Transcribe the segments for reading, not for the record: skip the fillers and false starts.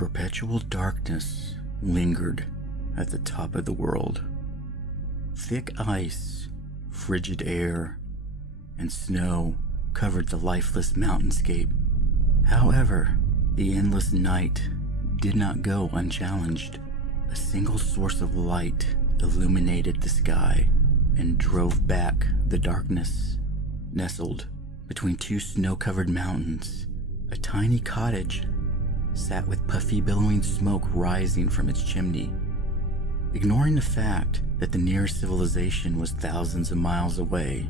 Perpetual darkness lingered at the top of the world. Thick ice, frigid air, and snow covered the lifeless mountainscape. However, the endless night did not go unchallenged. A single source of light illuminated the sky and drove back the darkness. Nestled between two snow-covered mountains, a tiny cottage sat with puffy, billowing smoke rising from its chimney. Ignoring the fact that the nearest civilization was thousands of miles away,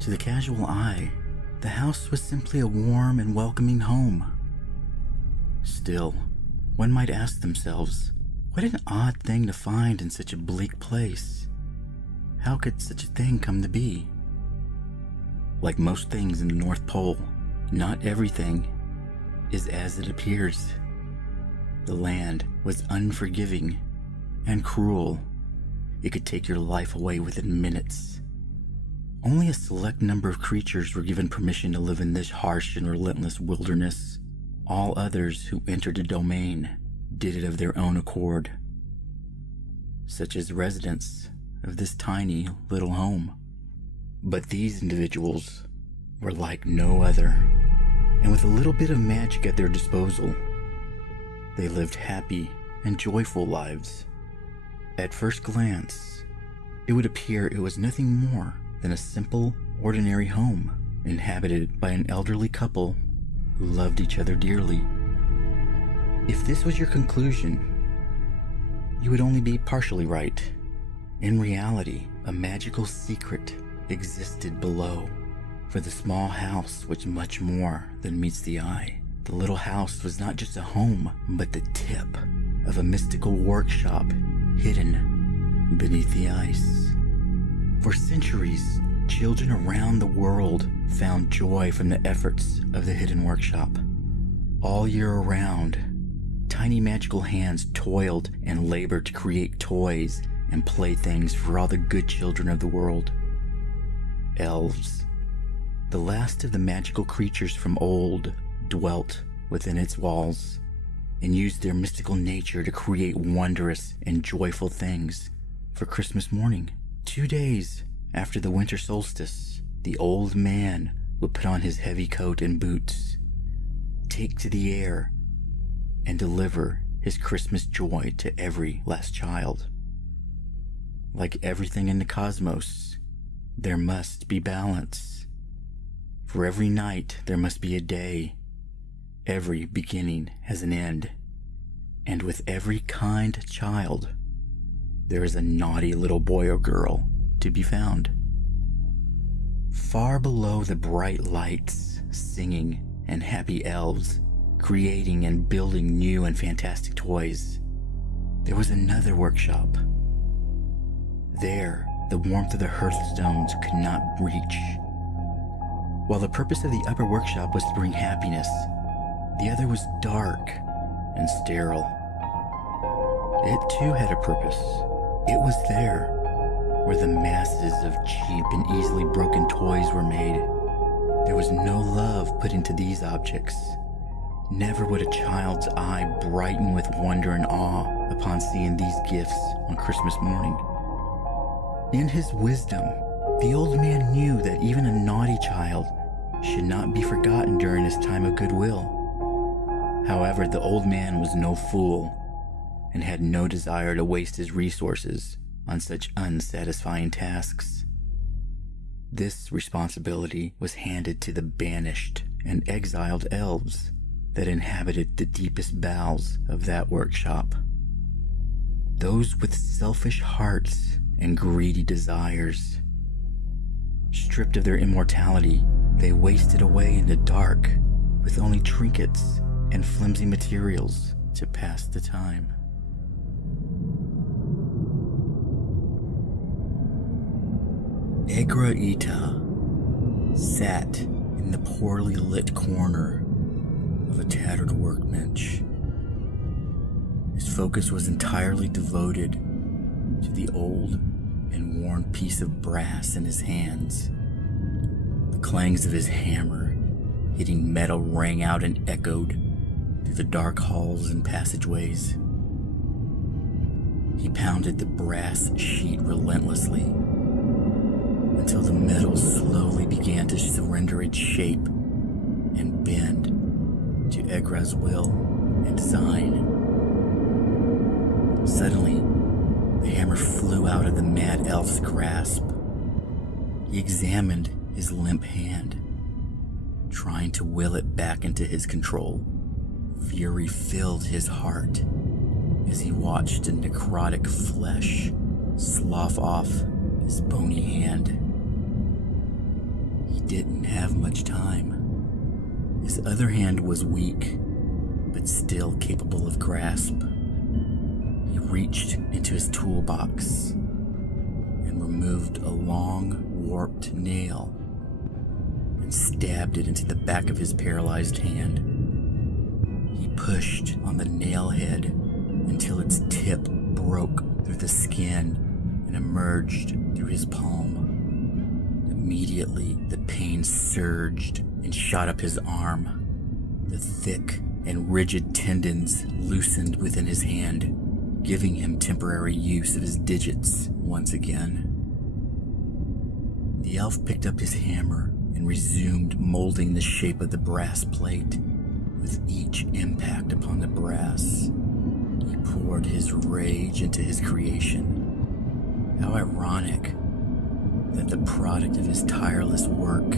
to the casual eye, the house was simply a warm and welcoming home. Still, one might ask themselves, what an odd thing to find in such a bleak place. How could such a thing come to be? Like most things in the North Pole, not everything is as it appears. The land was unforgiving and cruel. It could take your life away within minutes. Only a select number of creatures were given permission to live in this harsh and relentless wilderness. All others who entered the domain did it of their own accord, such as residents of this tiny little home. But these individuals were like no other, and with a little bit of magic at their disposal, they lived happy and joyful lives. At first glance, it would appear it was nothing more than a simple, ordinary home inhabited by an elderly couple who loved each other dearly. If this was your conclusion, you would only be partially right. In reality, a magical secret existed below. For the small house was much more than meets the eye. The little house was not just a home, but the tip of a mystical workshop hidden beneath the ice. For centuries, children around the world found joy from the efforts of the hidden workshop. All year around, tiny magical hands toiled and labored to create toys and playthings for all the good children of the world. Elves, the last of the magical creatures from old, dwelt within its walls and used their mystical nature to create wondrous and joyful things for Christmas morning. 2 days after the winter solstice, the old man would put on his heavy coat and boots, take to the air, and deliver his Christmas joy to every last child. Like everything in the cosmos, there must be balance. For every night there must be a day. Every beginning has an end. And with every kind child, there is a naughty little boy or girl to be found. Far below the bright lights, singing, and happy elves, creating and building new and fantastic toys, there was another workshop. There, the warmth of the hearthstones could not reach. While the purpose of the upper workshop was to bring happiness, the other was dark and sterile. It too had a purpose. It was there, where the masses of cheap and easily broken toys were made. There was no love put into these objects. Never would a child's eye brighten with wonder and awe upon seeing these gifts on Christmas morning. In his wisdom, the old man knew that even a naughty child should not be forgotten during his time of goodwill. However, the old man was no fool and had no desire to waste his resources on such unsatisfying tasks. This responsibility was handed to the banished and exiled elves that inhabited the deepest bowels of that workshop. Those with selfish hearts and greedy desires. Stripped of their immortality, they wasted away in the dark with only trinkets and flimsy materials to pass the time. Egraita sat in the poorly lit corner of a tattered workbench. His focus was entirely devoted to the old and worn piece of brass in his hands. The clangs of his hammer hitting metal rang out and echoed through the dark halls and passageways. He pounded the brass sheet relentlessly until the metal slowly began to surrender its shape and bend to Egra's will and design. Suddenly, the hammer flew out of the mad elf's grasp. He examined his limp hand, trying to will it back into his control. Fury filled his heart as he watched the necrotic flesh slough off his bony hand. He didn't have much time. His other hand was weak, but still capable of grasp. He reached into his toolbox and removed a long, warped nail and stabbed it into the back of his paralyzed hand. He pushed on the nail head until its tip broke through the skin and emerged through his palm. Immediately, the pain surged and shot up his arm. The thick and rigid tendons loosened within his hand, giving him temporary use of his digits once again. The elf picked up his hammer and resumed molding the shape of the brass plate. With each impact upon the brass, he poured his rage into his creation. How ironic that the product of his tireless work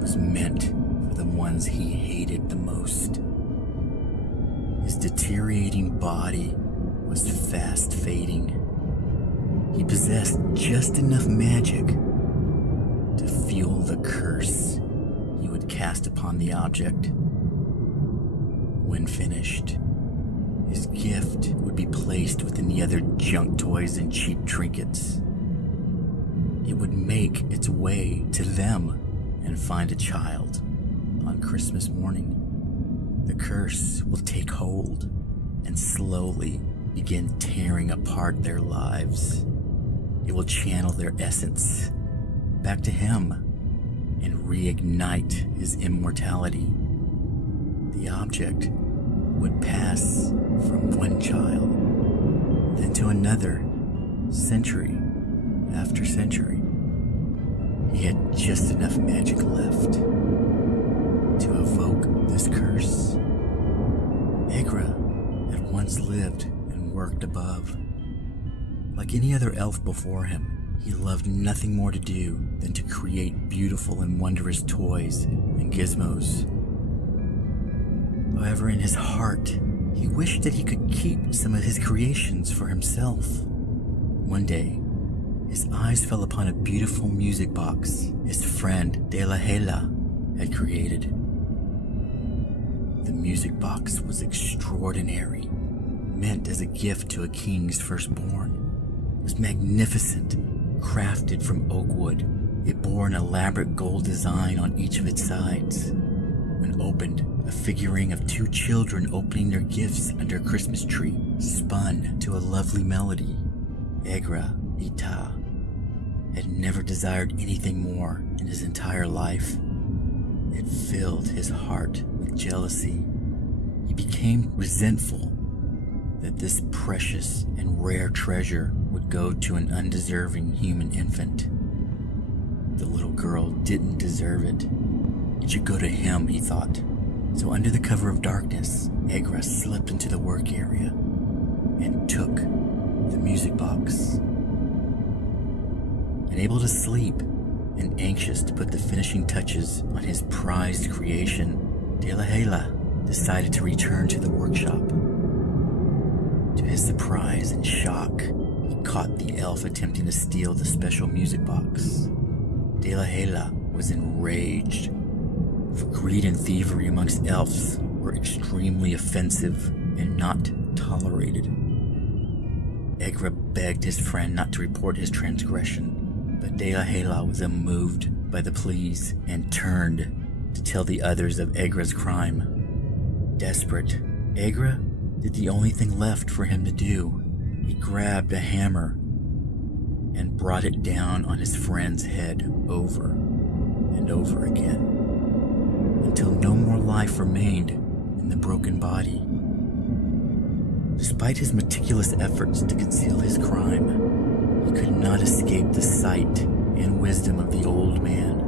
was meant for the ones he hated the most. His deteriorating body was fast fading. He possessed just enough magic to fuel the curse he would cast upon the object. When finished, his gift would be placed within the other junk toys and cheap trinkets. It would make its way to them and find a child on Christmas morning. The curse will take hold and slowly begin tearing apart their lives. It will channel their essence back to him and reignite his immortality. The object would pass from one child, then to another, century after century. He had just enough magic left to evoke this curse. Egra had once lived and worked above. Like any other elf before him, he loved nothing more to do than to create beautiful and wondrous toys and gizmos. However, in his heart, he wished that he could keep some of his creations for himself. One day, his eyes fell upon a beautiful music box his friend De La Hela had created. The music box was extraordinary, meant as a gift to a king's firstborn. It was magnificent, crafted from oak wood. It bore an elaborate gold design on each of its sides. When opened, a figurine of two children opening their gifts under a Christmas tree spun to a lovely melody. Egra Ita had never desired anything more in his entire life. It filled his heart with jealousy. He became resentful that this precious and rare treasure would go to an undeserving human infant. The little girl didn't deserve it. It should go to him, he thought. So under the cover of darkness, Egra slipped into the work area and took the music box. Unable to sleep and anxious to put the finishing touches on his prized creation, De La Hela decided to return to the workshop. To his surprise and shock, he caught the elf attempting to steal the special music box. De La Hela was enraged, for greed and thievery amongst elves were extremely offensive and not tolerated. Egra begged his friend not to report his transgression, but De La Hela was unmoved by the pleas and turned to tell the others of Egra's crime. Desperate, Egra did the only thing left for him to do. He grabbed a hammer and brought it down on his friend's head over and over again, until no more life remained in in the broken body. Despite his meticulous efforts to conceal his crime, he could not escape the sight and wisdom of the old man.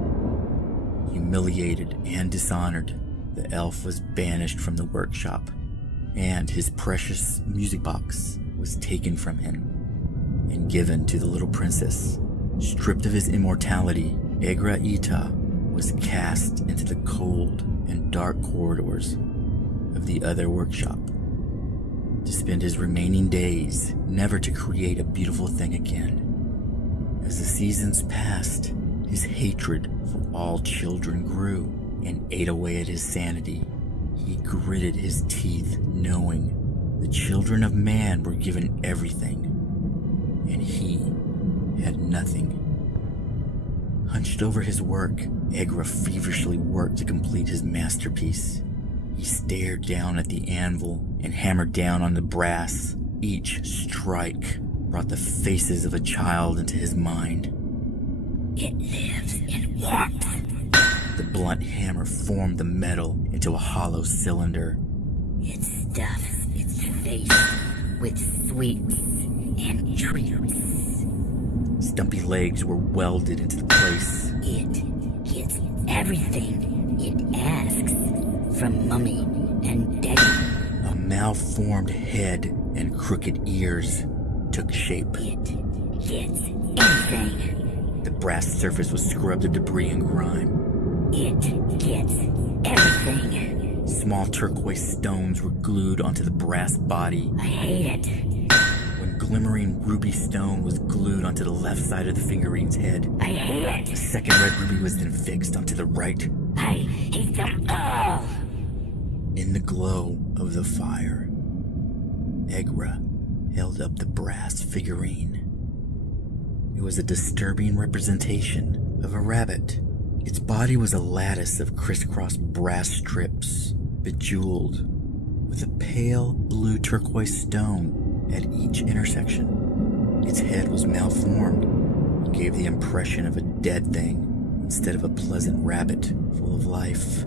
Humiliated and dishonored, the elf was banished from the workshop, and his precious music box was taken from him and given to the little princess. Stripped of his immortality, Egra was cast into the cold and dark corridors of the other workshop to spend his remaining days never to create a beautiful thing again. As the seasons passed, his hatred for all children grew and ate away at his sanity. He gritted his teeth, knowing the children of man were given everything, and he had nothing. Hunched over his work, Egra feverishly worked to complete his masterpiece. He stared down at the anvil and hammered down on the brass. Each strike brought the faces of a child into his mind. It lives in warmth. The blunt hammer formed the metal into a hollow cylinder. It stuffs its face with sweets and treats. Stumpy legs were welded into place. It gets everything it asks from Mummy and Daddy. A malformed head and crooked ears took shape. It gets anything. The brass surface was scrubbed of debris and grime. It gets everything. Small turquoise stones were glued onto the brass body. I hate it. When glimmering ruby stone was glued onto the left side of the figurine's head. I hate A it. second red ruby was then fixed onto the right. I hate them all. In the glow of the fire, Egra held up the brass figurine. It was a disturbing representation of a rabbit. Its body was a lattice of crisscrossed brass strips, bejeweled, with a pale blue turquoise stone at each intersection. Its head was malformed and gave the impression of a dead thing instead of a pleasant rabbit full of life.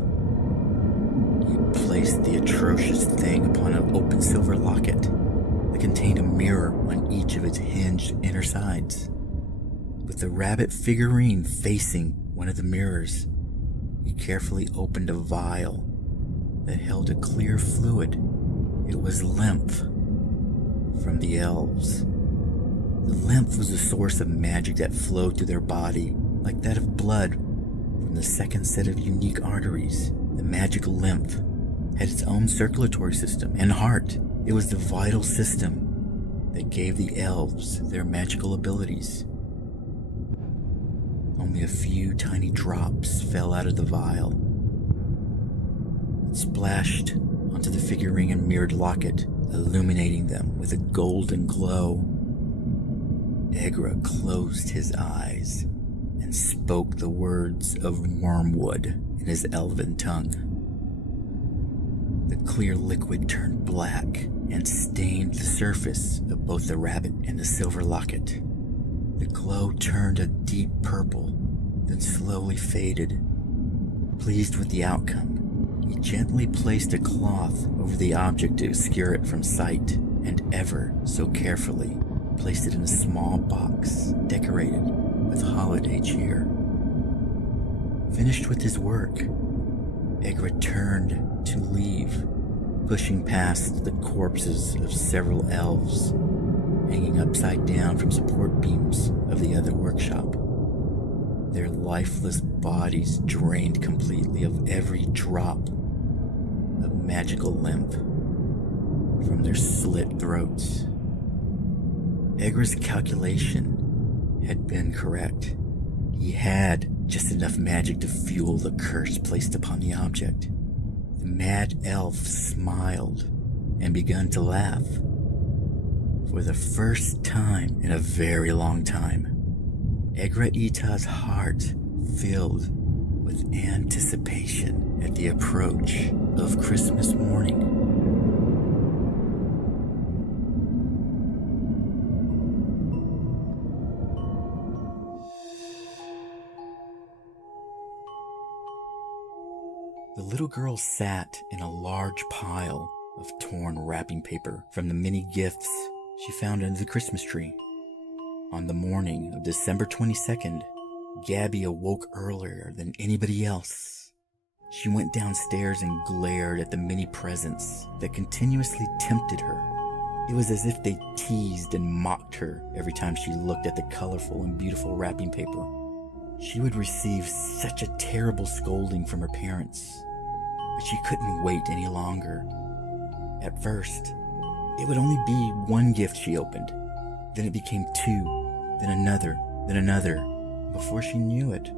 He placed the atrocious thing upon an open silver locket that contained a mirror on each of its hinged inner sides. With the rabbit figurine facing one of the mirrors, he carefully opened a vial that held a clear fluid. It was lymph from the elves. The lymph was a source of magic that flowed through their body, like that of blood from the second set of unique arteries. The magic lymph had its own circulatory system and heart. It was the vital system that gave the elves their magical abilities. Only a few tiny drops fell out of the vial. It splashed onto the figurine and mirrored locket, illuminating them with a golden glow. Egra closed his eyes and spoke the words of wormwood in his elven tongue. The clear liquid turned black and stained the surface of both the rabbit and the silver locket. The glow turned a deep purple, then slowly faded. Pleased with the outcome, he gently placed a cloth over the object to obscure it from sight, and ever so carefully placed it in a small box decorated with holiday cheer. Finished with his work, Egra turned to leave, pushing past the corpses of several elves hanging upside down from support beams of the other workshop. Their lifeless bodies drained completely of every drop of magical lymph from their slit throats. Egra's calculation had been correct. He had just enough magic to fuel the curse placed upon the object. The mad elf smiled and began to laugh. For the first time in a very long time, Egra-Ita's heart filled with anticipation at the approach of Christmas morning. The little girl sat in a large pile of torn wrapping paper from the many gifts she found under the Christmas tree. On the morning of December 22nd, Gabby awoke earlier than anybody else. She went downstairs and glared at the many presents that continuously tempted her. It was as if they teased and mocked her every time she looked at the colorful and beautiful wrapping paper. She would receive such a terrible scolding from her parents, but she couldn't wait any longer. At first, it would only be one gift she opened. Then it became two, then another, then another. Before she knew it,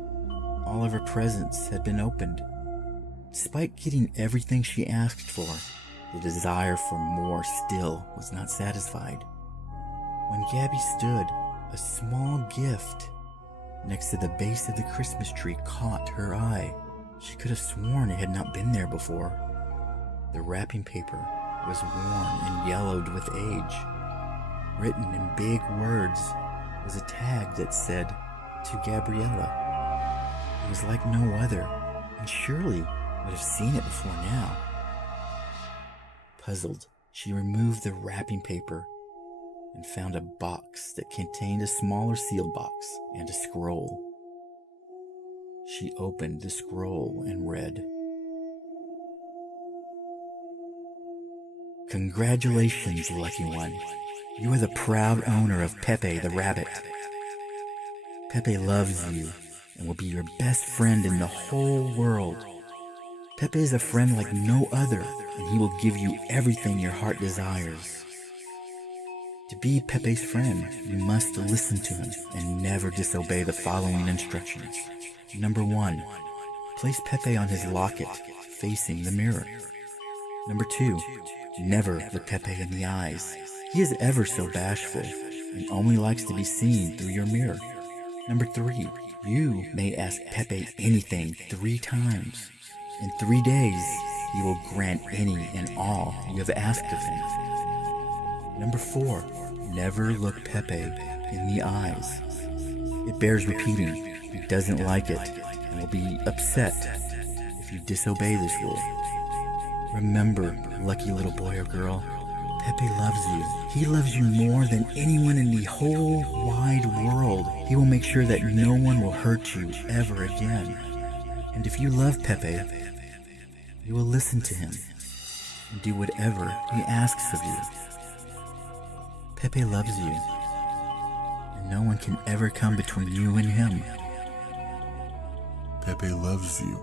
all of her presents had been opened. Despite getting everything she asked for, the desire for more still was not satisfied. When Gabby stood, a small gift next to the base of the Christmas tree caught her eye. She could have sworn it had not been there before. The wrapping paper was worn and yellowed with age. Written in big words was a tag that said, "To Gabriella." It was like no other, and surely would have seen it before now. Puzzled, she removed the wrapping paper and found a box that contained a smaller sealed box and a scroll. She opened the scroll and read, "Congratulations, lucky one. You are the proud owner of Pepe the rabbit. Pepe loves you and will be your best friend in the whole world. Pepe is a friend like no other, and he will give you everything your heart desires. To be Pepe's friend, you must listen to him and never disobey the following instructions. Number 1, place Pepe on his locket, facing the mirror. Number 2, never look Pepe in the eyes. He is ever so bashful and only likes to be seen through your mirror. Number 3, you may ask Pepe anything 3 times. In 3 days, he will grant any and all you have asked of him. Number 4, never look Pepe in the eyes. It bears repeating. He doesn't like it and will be upset if you disobey this rule. Remember, lucky little boy or girl, Pepe loves you. He loves you more than anyone in the whole wide world. He will make sure that no one will hurt you ever again. And if you love Pepe, you will listen to him and do whatever he asks of you. Pepe loves you, and no one can ever come between you and him. Pepe loves you.